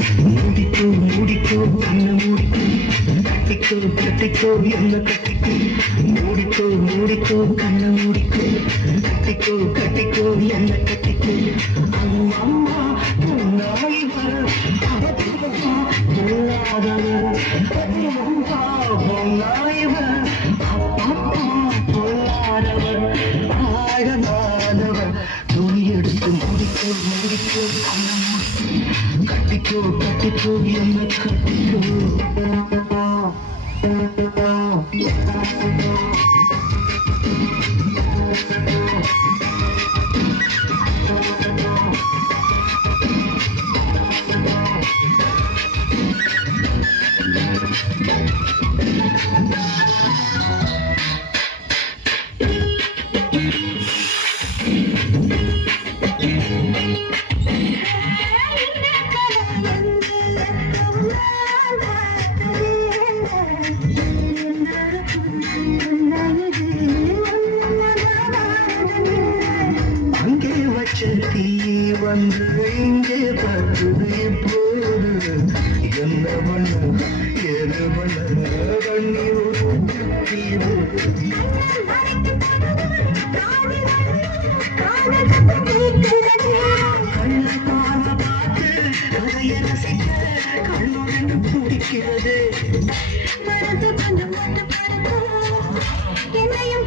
மூடிக்கோ மூடிக்கோ கண்ணை மூடிக்கோ. கட்டிக்கோ கட்டிக்கோ என்ன கட்டிக்கோ மூடிக்கோ மூடிக்கோ மூடிக்கோ. கட்டிக்கோ கட்டிக்கோ என்ன கட்டிக்கோ அம்மா பொன்னாய் வர கட்டிக்கோ கட்டிக்கோ என்ன கட்டிக்கோ அங்கே வச்ச தீ வந்து இங்கே பத்துது இப்போது. என்ன பண்ண ஏது பண்ண கண்ணீர் தீவு என்னையும்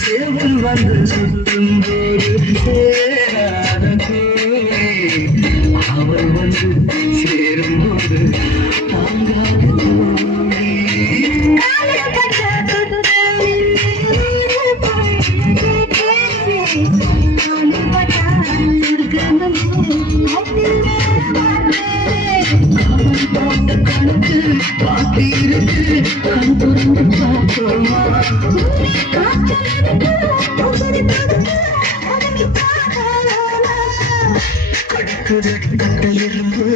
சேவல் வந்து சுத்தும் போது சேராத கோழி. அவள் வந்து சேரும் போது தாங்காத தோழி. போட்ட எறும்பு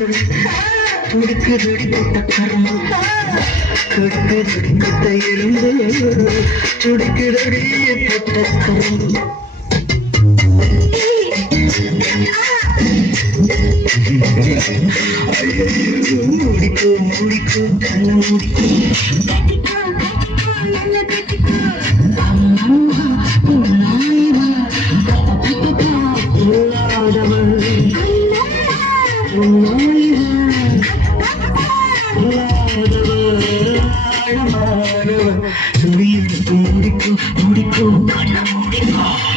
கரும்பு கடுக்குதடி கட்ட எறும்பு துடிக்குதடி கரும்பு மூடிக்கோ மூடிக்கோ கண்ணு மூடிக்கோ முடிக்கும் முடிக்கும் முடிக்கும்